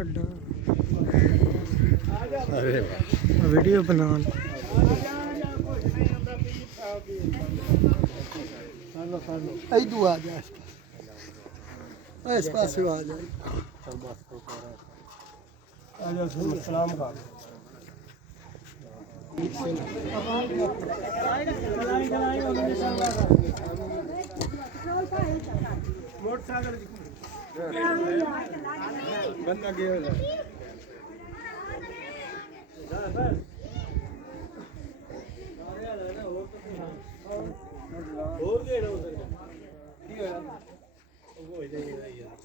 ਅੱਡਾ अरे वीडियो बना इधू आ जा इस पास आ जा सलाम का मोटरसाइकिल बंदा गया ਹੋਰ ਕਿਹੜਾ ਹੋ ਸਕਦਾ ਕੀ ਹੋਇਆ ਉਹ ਹੋ ਜਾਏਗਾ ਯਾਰ